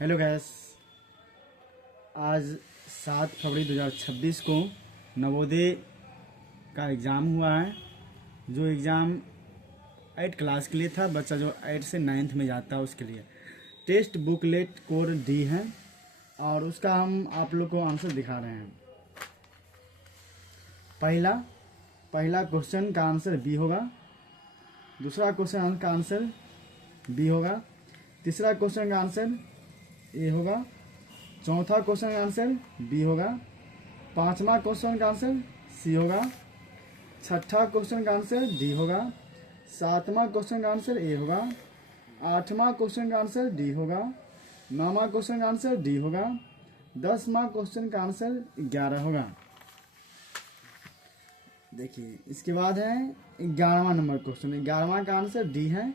Hello guys. आज 7 फरवरी 2026 को नवोदय का एग्ज़ाम हुआ है। जो एग्ज़ाम 8 क्लास के लिए था, बच्चा जो 8 से 9th में जाता है उसके लिए टेस्ट बुकलेट कोड दी है और उसका हम आप लोग को आंसर दिखा रहे हैं। पहला क्वेश्चन का आंसर बी होगा, दूसरा क्वेश्चन का आंसर बी होगा, तीसरा क्वेश्चन का आंसर ए होगा, चौथा क्वेश्चन का आंसर बी होगा, पांचवा क्वेश्चन का आंसर सी होगा, छठा क्वेश्चन का आंसर डी होगा, सातवां क्वेश्चन का आंसर ए होगा, आठवां क्वेश्चन का आंसर डी होगा, नौवां क्वेश्चन का आंसर डी होगा, 10वां क्वेश्चन का आंसर 11 होगा। देखिए इसके बाद है 11वां नंबर क्वेश्चन। 11वां का आंसर डी है,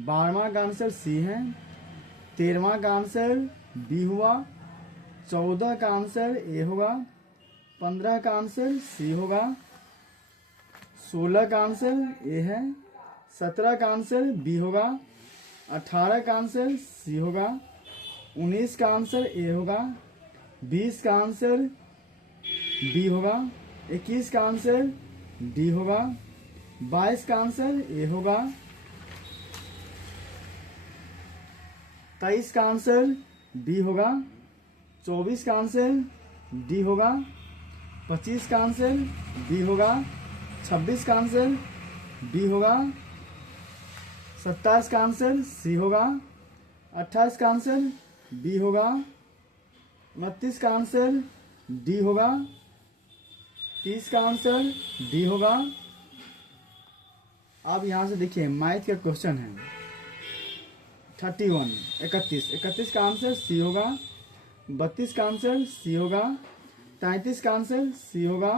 12वां का आंसर सी है, 13वां का आंसर बी हुआ, 14 का आंसर ए होगा, 15 का आंसर सी होगा, 16 का आंसर ए है, 17 का आंसर बी होगा, 18 का आंसर सी होगा, 19 का आंसर ए होगा, 20 का आंसर बी होगा, 21 का आंसर डी होगा, 22 का आंसर ए होगा, 23 का आंसर बी होगा, 24 का आंसर डी होगा, 25 का आंसर बी होगा, 26 का आंसर बी होगा, 27 का आंसर सी होगा, 28 का आंसर बी होगा, 29 का आंसर डी होगा, 30 का आंसर डी होगा। अब यहाँ से देखिए मैथ का क्वेश्चन है 31 का आंसर सी होगा, 32 का आंसर सी होगा, 33 का आंसर सी होगा,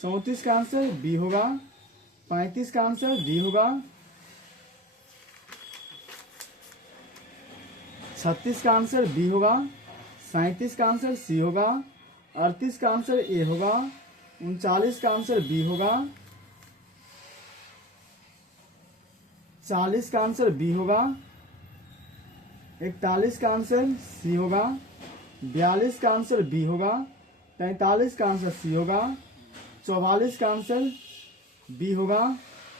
34 का आंसर बी होगा, 35 का आंसर डी होगा, 36 का आंसर बी होगा, 37 का आंसर सी होगा, 38 का आंसर ए होगा, 39 का आंसर बी होगा, 40 का आंसर बी होगा, 41 का आंसर सी होगा, 42 का आंसर बी होगा, 43 का आंसर सी होगा, 44 का आंसर बी होगा,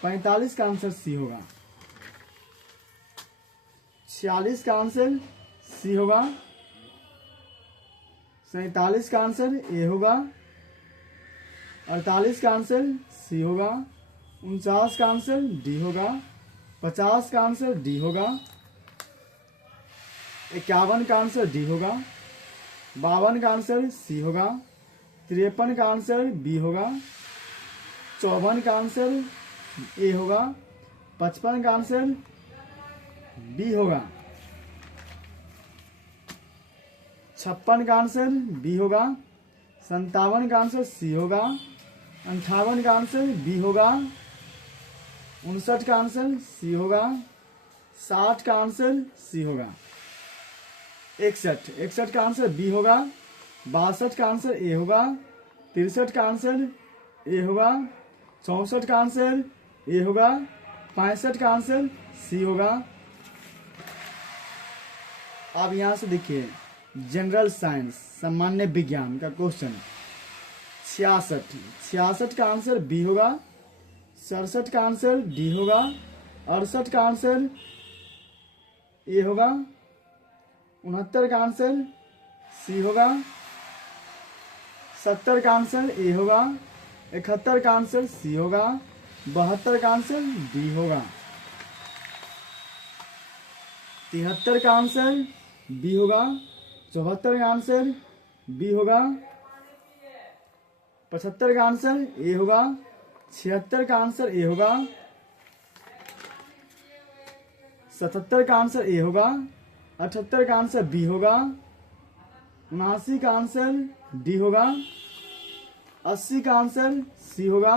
45 का आंसर सी होगा, 46 का आंसर सी होगा, 47 का आंसर ए होगा, 48 का आंसर सी होगा, 49 का आंसर डी होगा, 50 का आंसर डी होगा, 51 का आंसर डी होगा, 52 का आंसर सी होगा, 53 का आंसर बी होगा, 54 का आंसर ए होगा, 55 का आंसर बी होगा, 56 का आंसर बी होगा, 57 का आंसर सी होगा, 58 का आंसर बी होगा, 59 का आंसर सी होगा, 60 का आंसर सी होगा, 61 का आंसर बी होगा, 62 का आंसर ए होगा, 63 का आंसर ए होगा, 64 का आंसर ए होगा, 65 का आंसर सी होगा। अब यहाँ से देखिए जनरल साइंस सामान्य विज्ञान का क्वेश्चन 66 का आंसर बी होगा, 67 का आंसर डी होगा, 68 का आंसर ए होगा, 69 का आंसर सी होगा, 70 का आंसर ए होगा, 71 का आंसर सी होगा, 72 का आंसर डी होगा, 73 का आंसर बी होगा, 74 का आंसर बी होगा, 75 का आंसर ए होगा, 76 का आंसर ए होगा, 77 का आंसर ए होगा, 78 का आंसर बी होगा, 79 का आंसर डी होगा, 80 का आंसर सी होगा,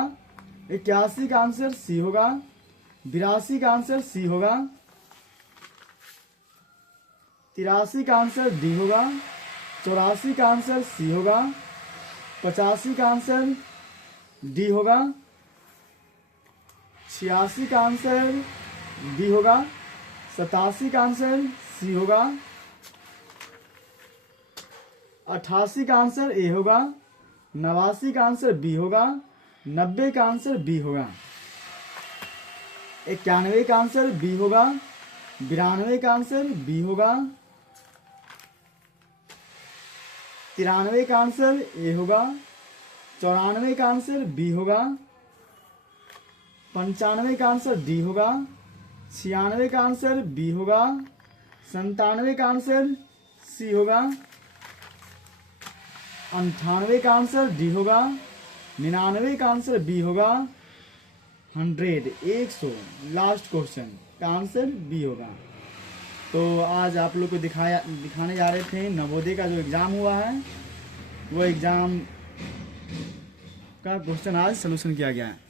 81 का आंसर सी होगा, 82 का आंसर सी होगा, 83 का आंसर डी होगा, 84 का आंसर सी होगा, 85 का आंसर डी होगा, 86 का आंसर डी होगा, 87 का आंसर सी होगा, 88 का आंसर ए होगा, 89 का आंसर बी होगा, 90 का आंसर बी होगा, 91 का आंसर बी होगा, 92 का आंसर बी होगा, 93 का आंसर ए होगा, 94 का आंसर बी होगा, 95 का आंसर डी होगा, 96 का आंसर बी होगा, 97 का आंसर सी होगा, 98 का आंसर डी होगा, 99 का आंसर बी होगा, 100 लास्ट क्वेश्चन का आंसर बी होगा। तो आज आप लोग को दिखाने जा रहे थे नवोदय का जो एग्ज़ाम हुआ है वो एग्ज़ाम का क्वेश्चन आज सलूशन किया गया है।